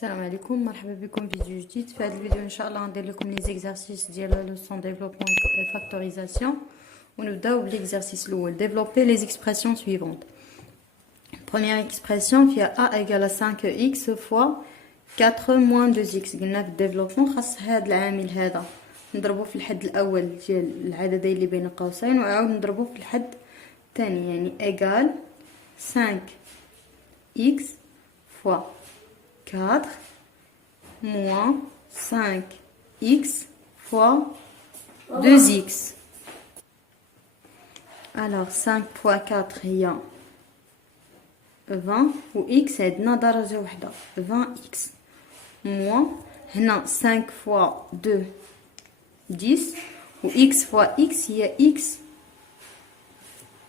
السلام عليكم، مرحبا بكم في فيديو جديد. في هذا الفيديو ان شاء الله غندير لكم لي زيكزارسيس ديال لا لوسون ديفلوبمون اي فاكتوريزاسيون، ونبداو بليكزارسيس الاول. ديفلوبي لي زيكسبرسيون سويفونت. Première expression فيها a égale à 5x fois 4 moins 2x. قلنا في الديفلوبمون خاص هذا العامل هذا نضربو في الحد الاول ديال العددين اللي بين قوسين، وعاود نضربو في الحد الثاني، يعني égal 5x fois 4 moins 5x fois 2x. Alors 5 fois 4 هي 20 و x عندنا درجة وحدة 20x moins هنا 5 fois 2 10 و x fois x هي x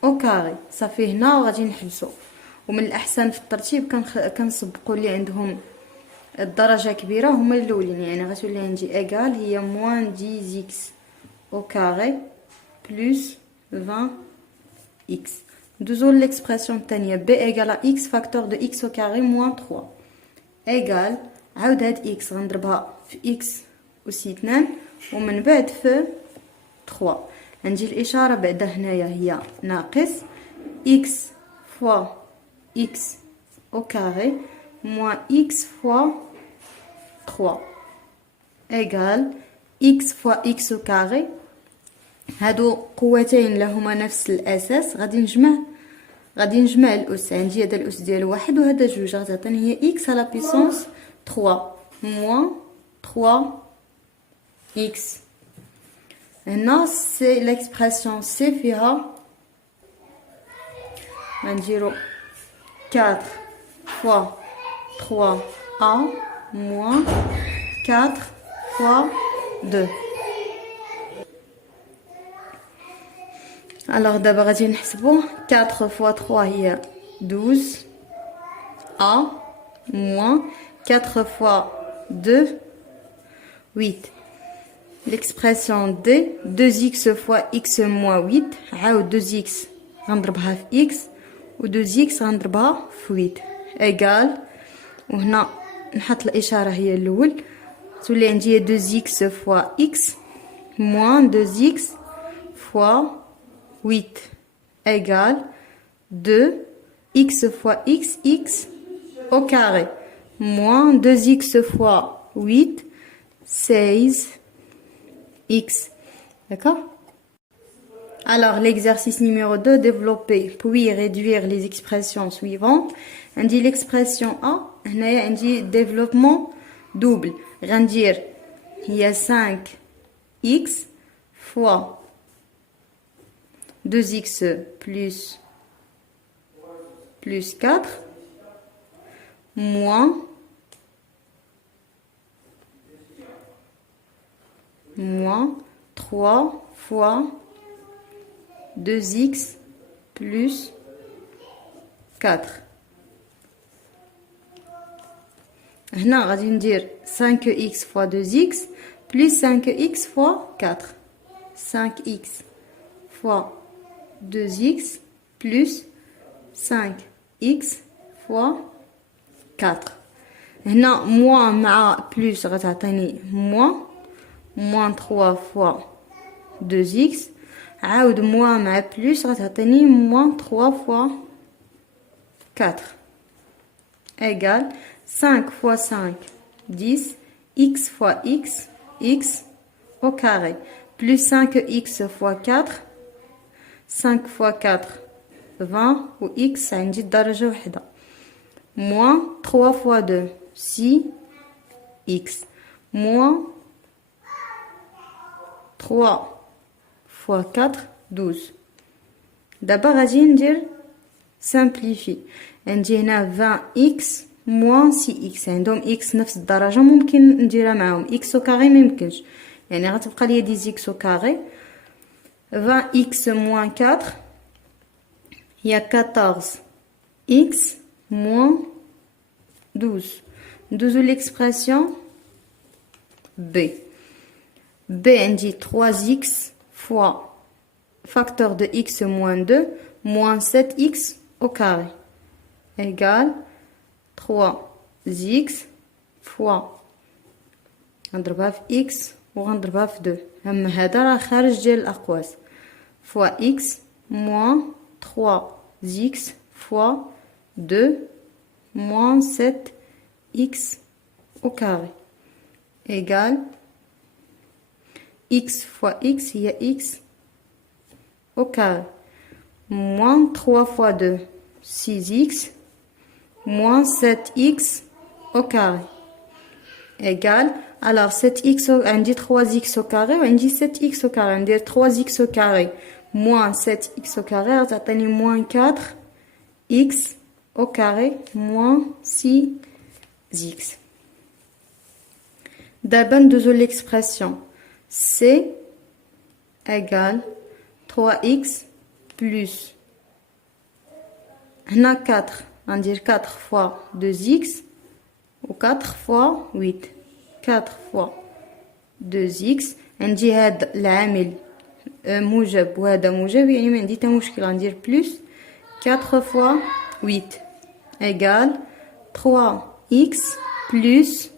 au carré. صافي هنا وغادي نحبسو، ومن الأحسن في الترتيب كنسبقوا اللي عندهم الدرجة كبيرة هما الأولين، يعني غتولي عندي إيكال هي موان 10x au carré بلس 20x. ندوزو للإكسبرسيون الثانية b égale à x فاكتور دو x au carré موان 3 إيكال عاود هاد x غنضربها في x أس 2 ومن بعد في 3. عندي الإشارة بعدا هنايا هي ناقص x fois x au carré moins x fois 3 égale x fois x au carré. هادو قوتين لهما نفس الأساس، غادي نجمع الأس. عندي هذا الأس ديال واحد وهذا جوج، غتعطيني هي x à la puissance 3 moins 3x. هنا سي l'expression سي فيها غنديرو 4 fois 3a moins 4 fois 2. alors دابا غادي نحسبو 4 fois 3 هي 12 a moins 4 fois 2 8. l'expression d 2x fois x moins 8 عاود 2x غنضربها في x و 2x غنضربها في 8 ايكال، وهنا نحط الاشاره هي الاول تولي عندي 2x فوا x moins 2x فوا 8 ايكال 2x فوا x au carré moins 2x فوا 8 16x. D'accord? Alors, l'exercice numéro 2, développer puis réduire les expressions suivantes. On dit l'expression A, on dit développement double. On dit il y a 5x fois 2x plus 4 moins 3 fois 2x plus 4. هنا غادي ندير 5x fois 2x plus 5x fois 4. 5x fois 2x plus 5x fois 4. هنا moins مع plus غتعطيني moins 3 fois 2x عاود moins مع plus غتعطيني moins 3 fois 4 égale 5 fois 5 10 x fois x au carré plus 5x fois 4 5 fois 4 20 و x عندي درجة وحدة moins 3 fois 2 6x moins 3 fois 4 12. دابا غادي ندير simplifie. عندي هنا 20x moins 6x عندهم x نفس الدرجة، ممكن نديرها معاهم x au carré ميمكنش، يعني غتبقى لي دي x au carré 20x moins 4 هي 14x moins 12. ندوزو l'expression b. b عندي 3x fois facteur de x moins 2 moins 7x au carré égale 3x فوا غنضربها في x وغنضربها في 2. اما هذا راه خارج ديال الاقواس. فوا x moins 3x fois 2 moins 7x au carré égale x fois x هي x au carré moins 3 fois 2 6x moins 7x au carré égale alors 7x عندي 3x au carré وعندي 7x au carré ندير 3x au carré moins 7x au carré غتعطيني moins 4x au carré moins 6x. D'abord ندوزو l'expression c égale 3x plus هنا 4 غندير 4 fois 2x و 4 fois 8 4 fois 2x عندي هاد العامل موجب وهذا موجب يعني ما عندي حتى مشكل غندير بلس 4 fois 8 égale 3x plus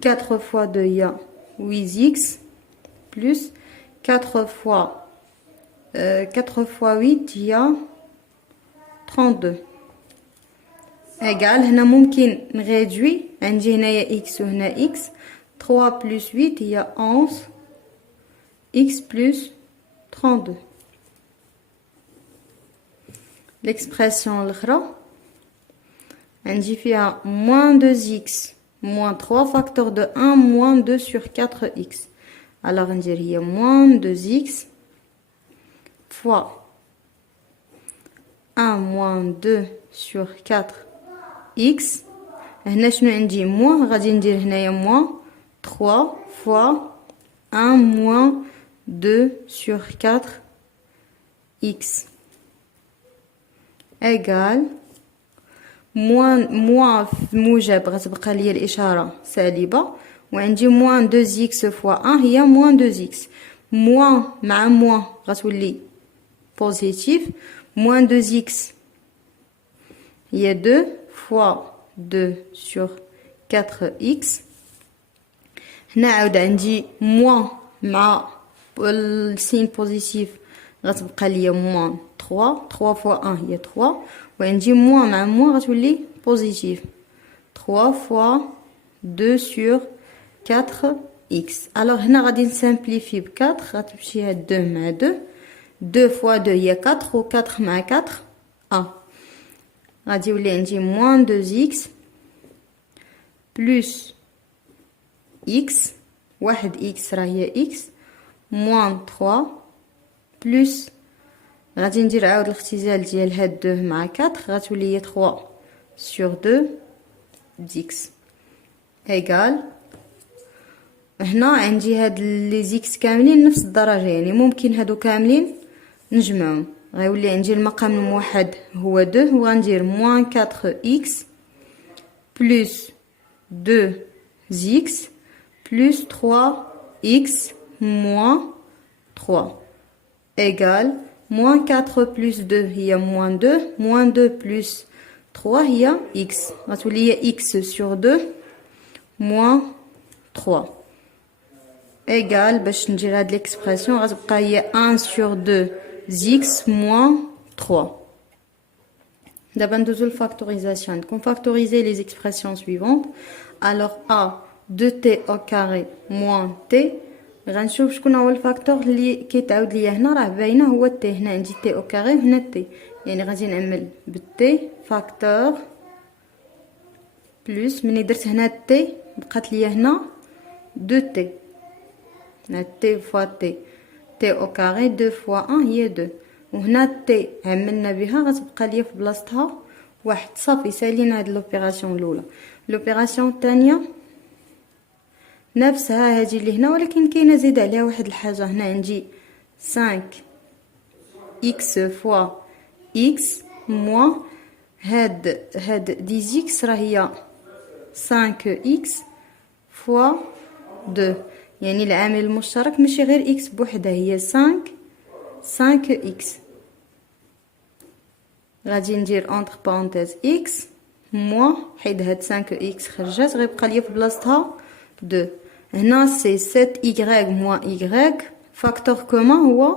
4 fois 2 il y a 8x plus 4 fois 8 il y a 32 égal هنا ممكن نغيدوي عندي هنايا x وهنا x 3 plus 8 il y a 11 x plus 32. L'expression l'autre عندي فيها moins 2x moins 3 facteur de 1 moins 2 sur 4x. Alors ندير هي moins 2x fois 1 moins 2 sur 4x. هنا شنو عندي moins غادي ندير هنايا moins 3 fois 1 moins 2 sur 4x égale moins موجب غتبقى ليا الإشارة سالبة وعندي moins 2x fois 1 هي moins 2x moins مع moins غتولي positif moins 2x هي 2 fois 2 sur 4x هنا عاود عندي moins مع السين بوزيتيف غتبقى ليا موان 3 3 فوا 1 هي 3 وعندي موان مع موان غتولي بوزيتيف 3 فوا 2 سور 4 اكس. الوغ هنا غادي نسامبليفي ب 4 غتمشي هاد 2 مع 2 2 فوا 2 هي 4 و 4 مع 4 1 غادي يولي عندي موان 2 اكس بلس اكس واحد اكس راه هي اكس موان 3 بلس غادي ندير عاود الاختزال ديال هاد 2 مع 4 غتولي هي 3 سور 2 ديكس ايغال هنا عندي هاد لي زيكس كاملين نفس الدرجه يعني ممكن هادو كاملين نجمعهم غيولي عندي المقام الموحد هو 2 وغندير موان 4 اكس بلس 2 زيكس plus 3x moins 3 égale moins 4 plus 2 هي moins 2 moins 2 plus 3 هي x غتولي هي x sur 2 moins 3 égale باش ندير هاد ليكسبرسيون غتبقى هي 1 sur 2 x moins 3. دابا ندوزو للفاكتوريزاسيون عندكم فاكتوريزي لي زيكسبرسيون سويفونت alors a 2t au carré moins t غنشوف شكون هو الفاكتور اللي كيتعاود ليا هنا راه باينه هو t هنا عندي t au carré وهنا t يعني غادي نعمل بالt فاكتور بلس ملي درت هنا t بقات ليا هنا 2t هنا t fois t t au carré 2 fois 1 هي 2 وهنا t عملنا بها غتبقى ليا في بلاصتها واحد صافي سالينا هاد لوبيراسيون الاولى. لوبيراسيون الثانيه نفسها هذه اللي هنا ولكن كاينه زيد عليها واحد الحاجه هنا عندي 5 x فوا x موان هاد دي زيكس راه هي 5 x فوا 2 يعني العامل المشترك ماشي غير x بوحدها هي 5 x غادي ندير entre parenthèses x موان حيد هاد 5x خرجت غيبقى ليا في بلاصتها 2. هنا سي 7y موان y فاكتور كومون هو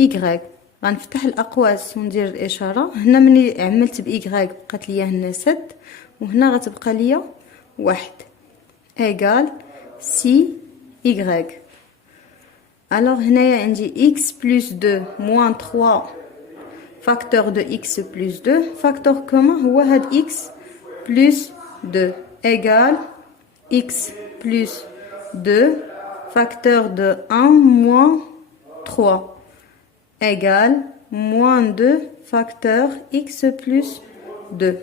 y. غنفتح الاقواس وندير الاشاره. هنا ملي عملت ب y بقات ليا هنا 7 وهنا غتبقى ليا 1 ايغال سي y. alors هنايا عندي x plus 2 moins 3 facteur de x plus 2 facteur commun هو هاد x plus 2 égale x plus 2 facteur de 1 moins 3 égale moins 2 facteur x plus 2.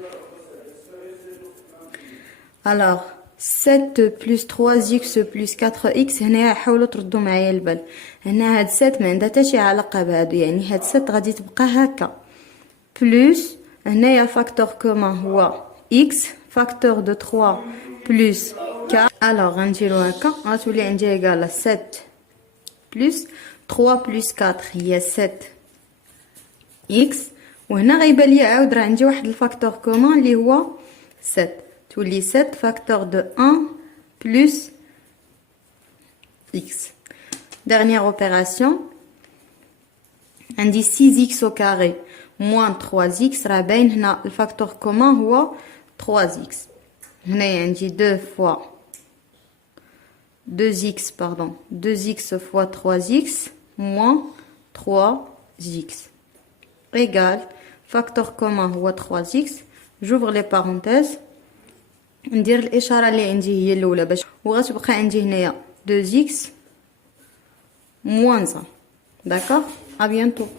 alors 7 plus 3x plus 4x هنايا حاولوا تردوا معايا البال. هنا هاد 7 ما عندها حتى شي علاقه بهادو يعني هاد 7 غادي تبقى هكا بلس هنايا فاكتور كومون هو x فاكتور دو 3 بلس 4. alors غنديرو هكا غتولي عندي ايكال 7 بلس 3 بلس 4 هي 7 x وهنا غيبان ليا عاود راه عندي واحد الفاكتور كومون اللي هو 7 تولي 7 facteur de 1 plus x. Dernière opération. عندي 6x au carré moins 3x راه باين هنا الفاكتور كومون هو 3x. هنايا عندي 2 fois 2x pardon 2x fois 3x moins 3x égale facteur commun هو 3x. j'ouvre les parenthèses ندير الاشاره اللي عندي هي الاولى باش وغتبقى عندي هنايا 2x moins 1. d'accord à bientôt.